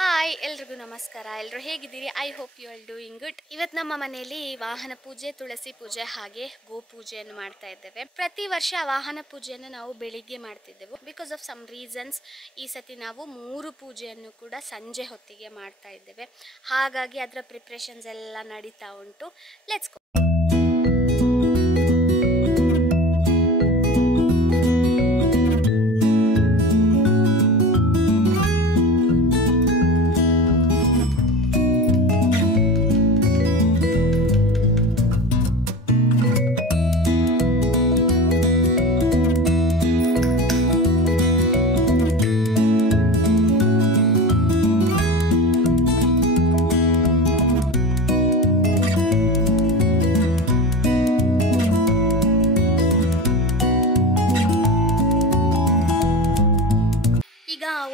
Hi ಎಲ್ರಿಗೂ ನಮಸ್ಕಾರ. ಎಲ್ಲರೂ ಹೇಗಿದ್ದೀರಿ? I hope you are doing good. ಇವತ್ತು ನಮ್ಮ ಮನೆಯಲ್ಲಿ ವಾಹನ ಪೂಜೆ, ತುಳಸಿ ಪೂಜೆ ಹಾಗೆ ಗೋ ಪೂಜೆಯನ್ನು ಮಾಡ್ತಾ ಇದ್ದೇವೆ. ಪ್ರತಿ ವರ್ಷ ವಾಹನ ಪೂಜೆಯನ್ನು ನಾವು ಬೆಳಿಗ್ಗೆ ಮಾಡ್ತಿದ್ದೆವು. ಬಿಕಾಸ್ ಆಫ್ ಸಮ್ ರೀಸನ್ಸ್ ಈ ಸತಿ ನಾವು 3 ಪೂಜೆಯನ್ನು ಕೂಡ ಸಂಜೆ ಹೊತ್ತಿಗೆ ಮಾಡ್ತಾ ಇದ್ದೇವೆ. ಹಾಗಾಗಿ ಅದರ ಪ್ರಿಪ್ರೇಷನ್ಸ್ ಎಲ್ಲ ನಡೀತಾ ಉಂಟು. Let's go.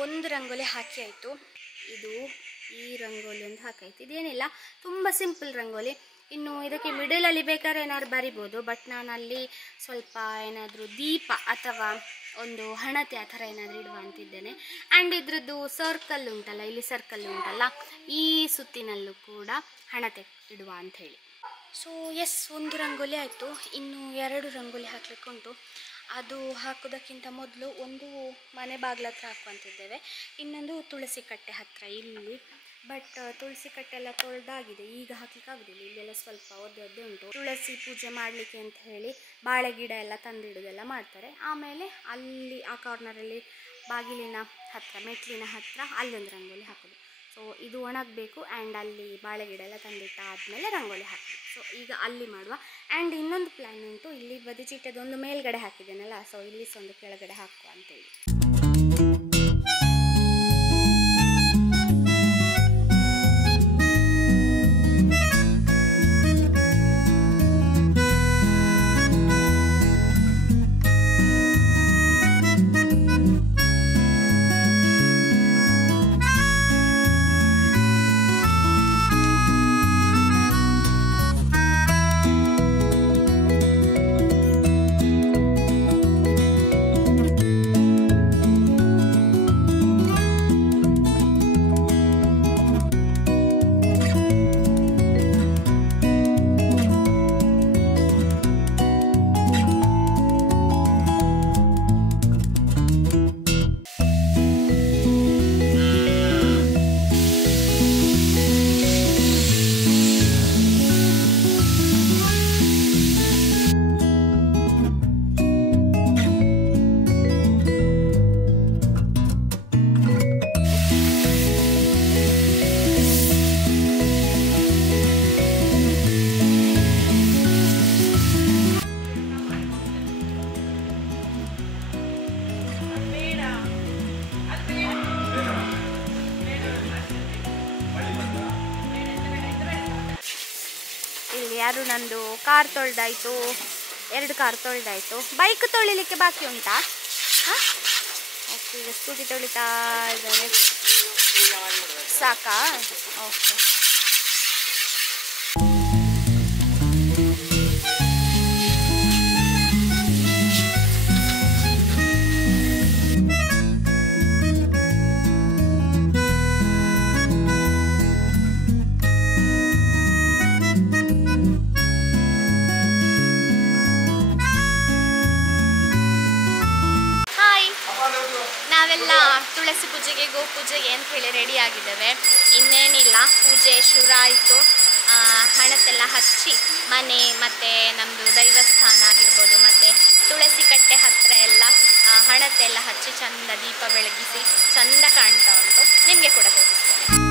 ಒಂದು ರಂಗೋಲಿ ಹಾಕಿ ಆಯಿತು. ಇದು ಈ ರಂಗೋಲಿ ಅಂತ ಹಾಕಾಯ್ತು. ಇದೇನಿಲ್ಲ, ತುಂಬ ಸಿಂಪಲ್ ರಂಗೋಲಿ. ಇನ್ನು ಇದಕ್ಕೆ ಮಿಡಲಲ್ಲಿ ಬೇಕಾದ್ರೆ ಏನಾದ್ರು ಬರಿಬೋದು, ಬಟ್ ನಾನಲ್ಲಿ ಸ್ವಲ್ಪ ಏನಾದರೂ ದೀಪ ಅಥವಾ ಒಂದು ಹಣತೆ ಆ ಥರ ಏನಾದರೂ ಇಡುವ ಅಂತಿದ್ದೇನೆ. ಆ್ಯಂಡ್ ಇದ್ರದ್ದು ಸರ್ಕಲ್ ಉಂಟಲ್ಲ, ಇಲ್ಲಿ ಸರ್ಕಲ್ ಉಂಟಲ್ಲ, ಈ ಸುತ್ತಿನಲ್ಲೂ ಕೂಡ ಹಣತೆ ಇಡುವ ಅಂಥೇಳಿ. ಸೊ ಎಸ್, ಒಂದು ರಂಗೋಲಿ ಆಯಿತು. ಇನ್ನು 2 ರಂಗೋಲಿ ಹಾಕಲಿಕ್ಕೆ ಉಂಟು. ಅದು ಹಾಕೋದಕ್ಕಿಂತ ಮೊದಲು ಒಂದು ಮನೆ ಬಾಗಿಲ ಹತ್ರ ಹಾಕುವಂತಿದ್ದೇವೆ, ಇನ್ನೊಂದು ತುಳಸಿ ಕಟ್ಟೆ ಹತ್ತಿರ ಇಲ್ಲಿ. ಬಟ್ ತುಳಸಿ ಕಟ್ಟೆ ಎಲ್ಲ ತೊಳೆದಾಗಿದೆ, ಈಗ ಹಾಕ್ಲಿಕ್ಕೆ ಆಗೋದಿಲ್ಲ. ಇಲ್ಲೆಲ್ಲ ಸ್ವಲ್ಪ ಒದ್ದೆ ಉಂಟು. ತುಳಸಿ ಪೂಜೆ ಮಾಡಲಿಕ್ಕೆ ಅಂತ ಹೇಳಿ ಬಾಳೆ ಗಿಡ ಎಲ್ಲ ತಂದಿಡೋದೆಲ್ಲ ಮಾಡ್ತಾರೆ. ಆಮೇಲೆ ಅಲ್ಲಿ ಆ ಕಾರ್ನರಲ್ಲಿ ಬಾಗಿಲಿನ ಹತ್ತಿರ, ಮೆಟ್ಲಿನ ಹತ್ತಿರ ಅಲ್ಲೊಂದು ರಂಗೋಲಿ ಹಾಕೋದು. ಸೊ ಇದು ಒಣಗಬೇಕು ಆ್ಯಂಡ್ ಅಲ್ಲಿ ಬಾಳೆ ಗಿಡ ಎಲ್ಲ ತಂದಿಟ್ಟಾದಮೇಲೆ ರಂಗೋಲಿ ಹಾಕಬೇಕು. ಸೊ ಈಗ ಅಲ್ಲಿ ಮಾಡುವ. ಆ್ಯಂಡ್ ಇನ್ನೊಂದು ಪ್ಲ್ಯಾನ್ ಉಂಟು, ಇಲ್ಲಿ ಬದಿಚಿಟ್ಟದೊಂದು ಮೇಲ್ಗಡೆ ಹಾಕಿದ್ದೇನಲ್ಲ, ಸೊ ಇಲ್ಲಿ ಒಂದು ಕೆಳಗಡೆ ಹಾಕುವ ಅಂತೇಳಿ. ಯಾರು ನಂದು ಕಾರ್ ತೊಳೆದಾಯಿತು, 2 ಕಾರ್ ತೊಳೆದಾಯಿತು. ಬೈಕ್ ತೊಳಿಲಿಕ್ಕೆ ಬಾಕಿ ಉಂಟಾ? ಹಾಂ, ಓಕೆ. ಈಗ ಸ್ಕೂಟಿ ತೊಳಿತಾ ಇದ್ದಾರೆ. ಸಾಕಾ? ಓಕೆ. ನಾವೆಲ್ಲ ತುಳಸಿ ಪೂಜೆಗೆ, ಗೋ ಪೂಜೆಗೆ ಅಂತ ಹೇಳಿ ರೆಡಿ ಆಗಿದ್ದೇವೆ. ಇನ್ನೇನಿಲ್ಲ, ಪೂಜೆ ಶುರು ಆಯಿತು. ಹಣತೆಲ್ಲ ಹಚ್ಚಿ ಮನೆ ಮತ್ತು ನಮ್ಮದು ದೈವಸ್ಥಾನ ಆಗಿರ್ಬೋದು ಮತ್ತು ತುಳಸಿ ಕಟ್ಟೆ ಹತ್ತಿರ ಎಲ್ಲ ಹಣತೆಲ್ಲ ಹಚ್ಚಿ ಚಂದ ದೀಪ ಬೆಳಗಿಸಿ ಚಂದ ಕಾಣ್ತಾ ಉಂಟು. ನಿಮಗೆ ಕೂಡ ತೋರಿಸ್ತೇನೆ.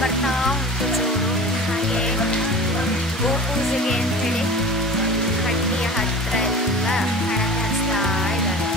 ಬರ್ತಾ ಉಂಟು ಜೋರು. ಹಾಗೆ ಗೋ ಪೂಜೆಗೆ ಅಂತೇಳಿ ಹಟ್ಟಿಯ ಹತ್ತಿರ ಎಲ್ಲ ಹಣತೆ ಹಚ್ತಾ ಇದ್ದಾರೆ.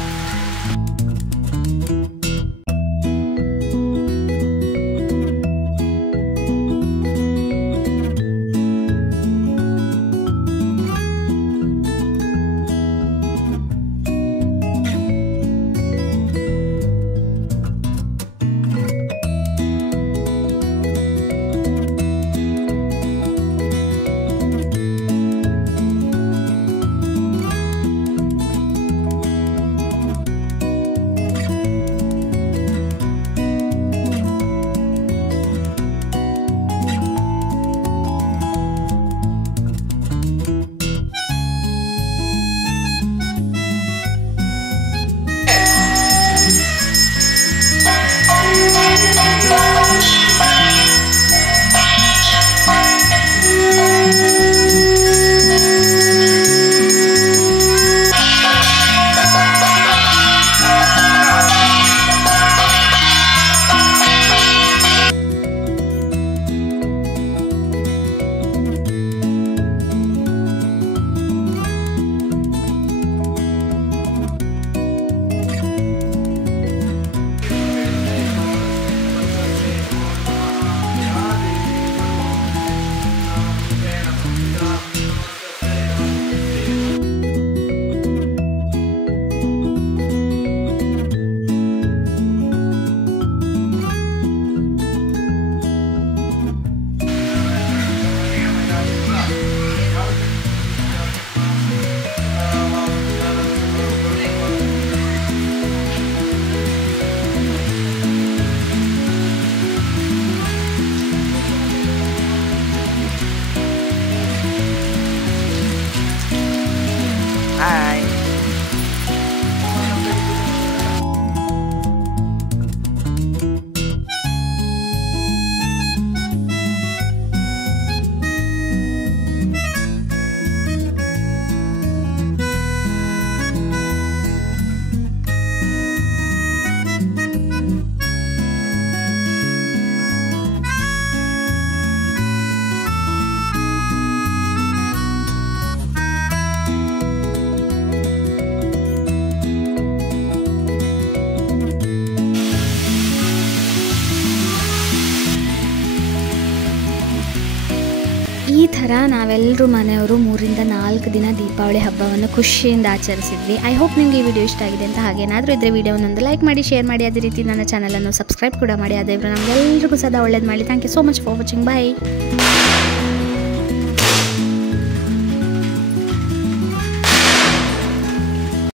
ಪ್ರಕಾರ ನಾವೆಲ್ಲರೂ ಮನೆಯವರು 3 ರಿಂದ 4 ದಿನ ದೀಪಾವಳಿ ಹಬ್ಬವನ್ನು ಖುಷಿಯಿಂದ ಆಚರಿಸಿದ್ವಿ. ಐ ಹೋಪ್ ನಿಮಗೆ ಈ ವಿಡಿಯೋ ಇಷ್ಟ ಆಗಿದೆ ಅಂತ. ಹಾಗೇನಾದರೂ ಇದ್ದರೆ ವಿಡಿಯೋನೊಂದು ಲೈಕ್ ಮಾಡಿ, ಶೇರ್ ಮಾಡಿ, ಅದೇ ರೀತಿ ನನ್ನ ಚಾನಲನ್ನು ಸಬ್ಸ್ಕ್ರೈಬ್ ಕೂಡ ಮಾಡಿ. ಅದೇ ನಮಗೆಲ್ಲರಿಗೂ ಸದಾ ಒಳ್ಳೇದು ಮಾಡಿ. Thank you so much for watching. Bye.